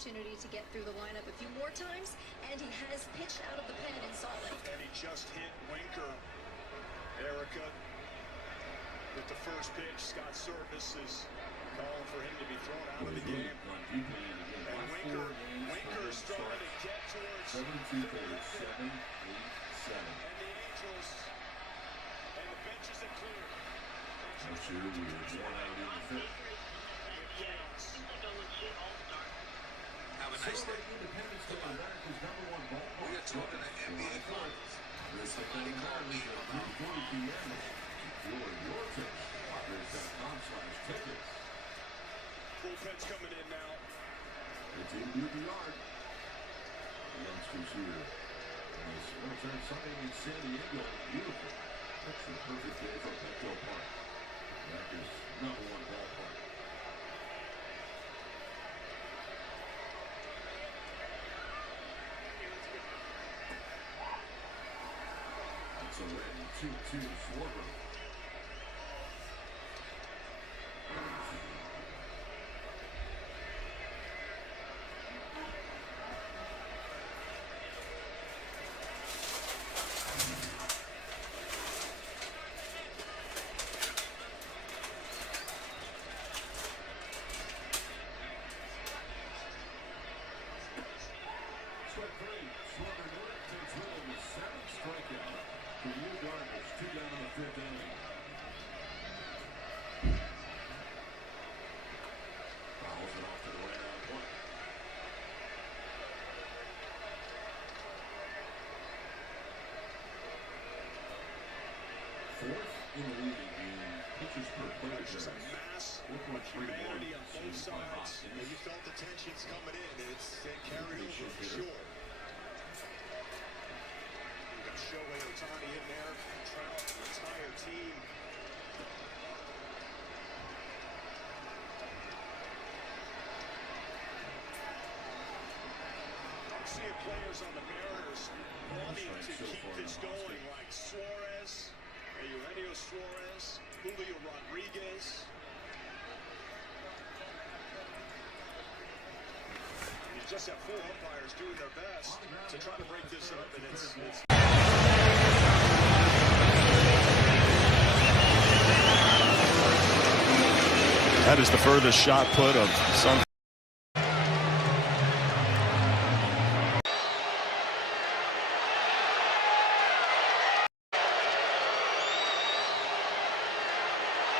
opportunity to get through the lineup a few more times, and he has pitched out of the pen in Salt Lake. And he just hit Winker. Erica with the first pitch. Scott Service is calling for him to be thrown out of the game. And Winker's trying to get towards 7-2 7-8-7. And the Angels and the benches are clear. That's here we are 1 out in the fifth. Have a nice day. We are talking to NBA Finals. Somebody call me about 40 p.m. Enjoy your tickets. Padres.com/tickets. Bullpen's coming in now. It's in the yard. The youngsters here. And this Sunday Sunday in San Diego. Beautiful. That's the perfect day for Petco Park. That is #1 ballpark. It's a ready 2-2 Schwarber. Fourth in the league in pitches per play. There's just a mass of humanity on both sides. And you felt the tensions coming in. It carried over for sure. You've got Shohei Ohtani in there, Trout, the entire team. I'm seeing players on the Mariners wanting to keep this going, like Suarez, Eugenio Suarez, Julio Rodriguez. You just have 4 umpires doing their best to try to break this up, and it's that is the furthest shot put of some.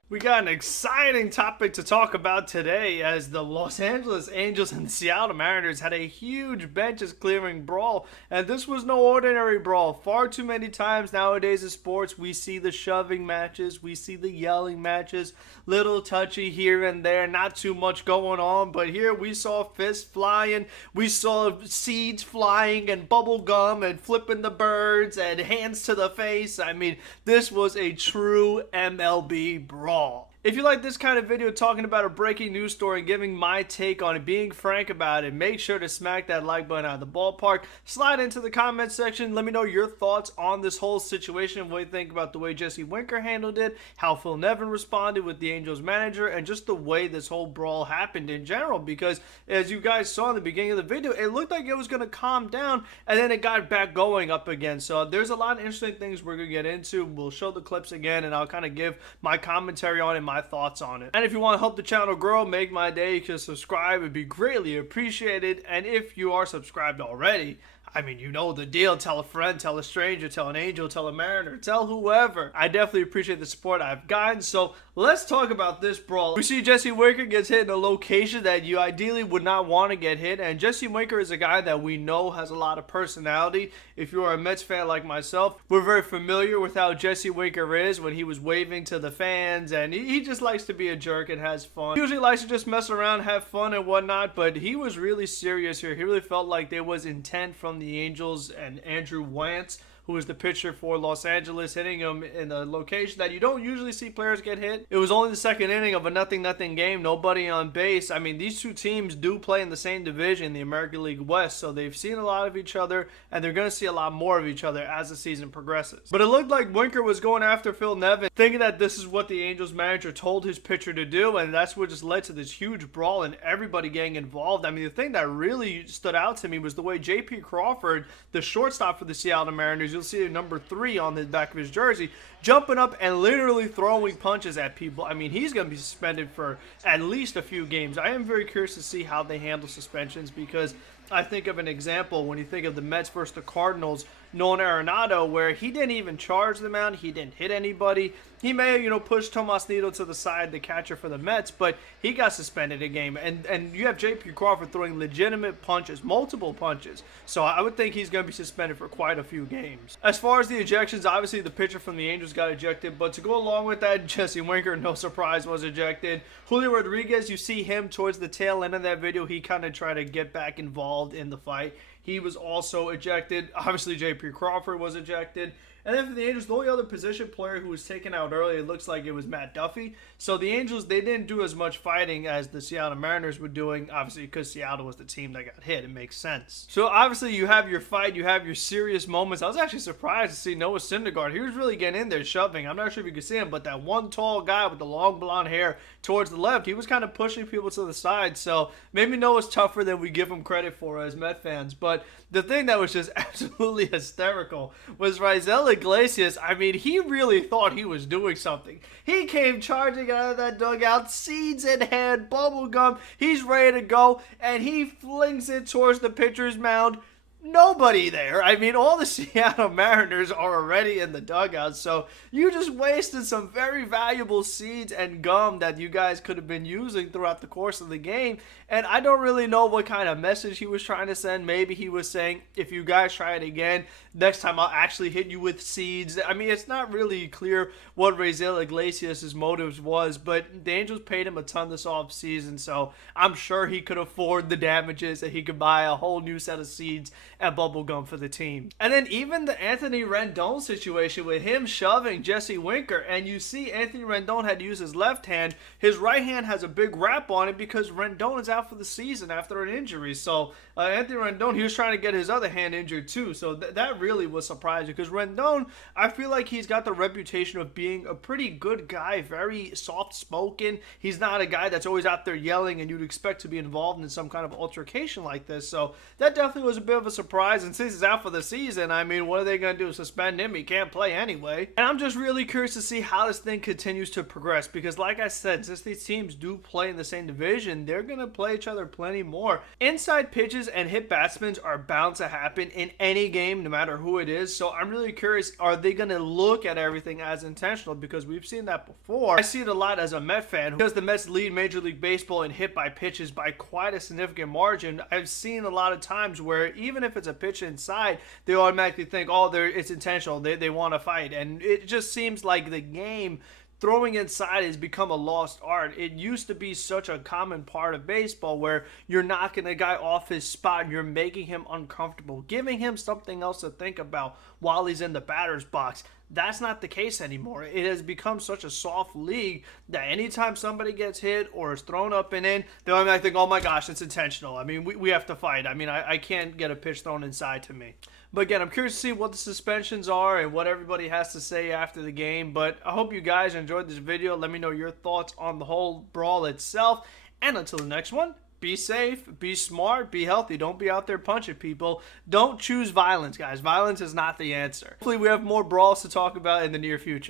We got an exciting topic to talk about today as the Los Angeles Angels and the Seattle Mariners had a huge benches clearing brawl, and this was no ordinary brawl. Far too many times nowadays in sports we see the shoving matches, we see the yelling matches, little touchy here and there, not too much going on, but here we saw fists flying, we saw seeds flying and bubble gum and flipping the birds and hands to the face. I mean, this was a true MLB brawl. If you like this kind of video talking about a breaking news story and giving my take on it, being frank about it, make sure to smack that like button out of the ballpark. Slide into the comment section. Let me know your thoughts on this whole situation, what you think about the way Jesse Winker handled it, how Phil Nevin responded with the Angels manager, and just the way this whole brawl happened in general. Because as you guys saw in the beginning of the video, it looked like it was going to calm down, and then it got back going up again. So there's a lot of interesting things we're going to get into. We'll show the clips again, and I'll kind of give my commentary on it, my thoughts on it. And if you want to help the channel grow, make my day, you can subscribe. It'd be greatly appreciated. And if you are subscribed already, I mean, you know the deal. Tell a friend, tell a stranger, tell an Angel, tell a Mariner, tell whoever. I definitely appreciate the support I've gotten. So let's talk about this brawl. We see Jesse Winker gets hit in a location that you ideally would not want to get hit. And Jesse Winker is a guy that we know has a lot of personality. If you are a Mets fan like myself, we're very familiar with how Jesse Winker is when he was waving to the fans. And he just likes to be a jerk and has fun. He usually likes to just mess around, have fun and whatnot. But he was really serious here. He really felt like there was intent from the Angels and Andrew Wantz, who was the pitcher for Los Angeles, hitting him in a location that you don't usually see players get hit. It was only the second inning of a 0-0 game, nobody on base. I mean, these two teams do play in the same division, the American League West, so they've seen a lot of each other, and they're going to see a lot more of each other as the season progresses. But it looked like Winker was going after Phil Nevin, thinking that this is what the Angels manager told his pitcher to do, and that's what just led to this huge brawl and everybody getting involved. I mean, the thing that really stood out to me was the way J.P. Crawford, the shortstop for the Seattle Mariners, you'll see number 3 on the back of his jersey, jumping up and literally throwing punches at people. I mean, he's going to be suspended for at least a few games. I am very curious to see how they handle suspensions, because I think of an example when you think of the Mets versus the Cardinals, Nolan Arenado, where he didn't even charge them out. He didn't hit anybody. He may have, pushed Tomas Nido to the side, the catcher for the Mets, but he got suspended a game. And you have J.P. Crawford throwing legitimate punches, multiple punches. So I would think he's going to be suspended for quite a few games. As far as the ejections, obviously the pitcher from the Angels got ejected, but to go along with that, Jesse Winker, no surprise, was ejected. Julio Rodriguez, you see him towards the tail end of that video. He kind of tried to get back involved in the fight. He was also ejected. Obviously, J.P. Crawford was ejected. And then for the Angels, the only other position player who was taken out early, it looks like it was Matt Duffy. So the Angels, they didn't do as much fighting as the Seattle Mariners were doing, obviously because Seattle was the team that got hit. It makes sense. So obviously you have your fight, you have your serious moments. I was actually surprised to see Noah Syndergaard. He was really getting in there, shoving. I'm not sure if you could see him, but that one tall guy with the long blonde hair towards the left, he was kind of pushing people to the side. So maybe Noah's tougher than we give him credit for as Met fans. But the thing that was just absolutely hysterical was Raisel Iglesias. I mean, he really thought he was doing something. He came charging out of that dugout, seeds in hand, bubble gum. He's ready to go, and he flings it towards the pitcher's mound. Nobody there. I mean, all the Seattle Mariners are already in the dugout, so you just wasted some very valuable seeds and gum that you guys could have been using throughout the course of the game. And I don't really know what kind of message he was trying to send. Maybe he was saying, if you guys try it again, next time I'll actually hit you with seeds. I mean, it's not really clear what Raisel Iglesias' motives was, but the Angels paid him a ton this offseason, so I'm sure he could afford the damages, that he could buy a whole new set of seeds and bubble gum for the team. And then even the Anthony Rendon situation with him shoving Jesse Winker, and you see Anthony Rendon had to use his left hand. His right hand has a big wrap on it because Rendon is out for the season after an injury. So Anthony Rendon, he was trying to get his other hand injured too. So that really was surprising, because Rendon, I feel like he's got the reputation of being a pretty good guy, very soft-spoken. He's not a guy that's always out there yelling, and you'd expect to be involved in some kind of altercation like this. So that definitely was a bit of a surprise. And since he's out for the season, I mean, what are they going to do? Suspend him? He can't play anyway. And I'm just really curious to see how this thing continues to progress, because like I said, since these teams do play in the same division, they're going to play each other plenty more. Inside pitches and hit batsmen are bound to happen in any game, no matter who it is. So I'm really curious, are they going to look at everything as intentional? Because we've seen that before. I see it a lot as a Met fan, because the Mets lead Major League Baseball in hit by pitches by quite a significant margin. I've seen a lot of times where even if it's a pitch inside, they automatically think, oh, it's intentional. They want to fight. And it just seems like the game throwing inside has become a lost art. It used to be such a common part of baseball where you're knocking a guy off his spot and you're making him uncomfortable, giving him something else to think about while he's in the batter's box. That's not the case anymore. It has become such a soft league that anytime somebody gets hit or is thrown up and in, they automatically think, oh my gosh, it's intentional. I mean, we have to fight. I mean, I can't get a pitch thrown inside to me. But again, I'm curious to see what the suspensions are and what everybody has to say after the game. But I hope you guys enjoyed this video. Let me know your thoughts on the whole brawl itself. And until the next one, be safe, be smart, be healthy. Don't be out there punching people. Don't choose violence, guys. Violence is not the answer. Hopefully we have more brawls to talk about in the near future.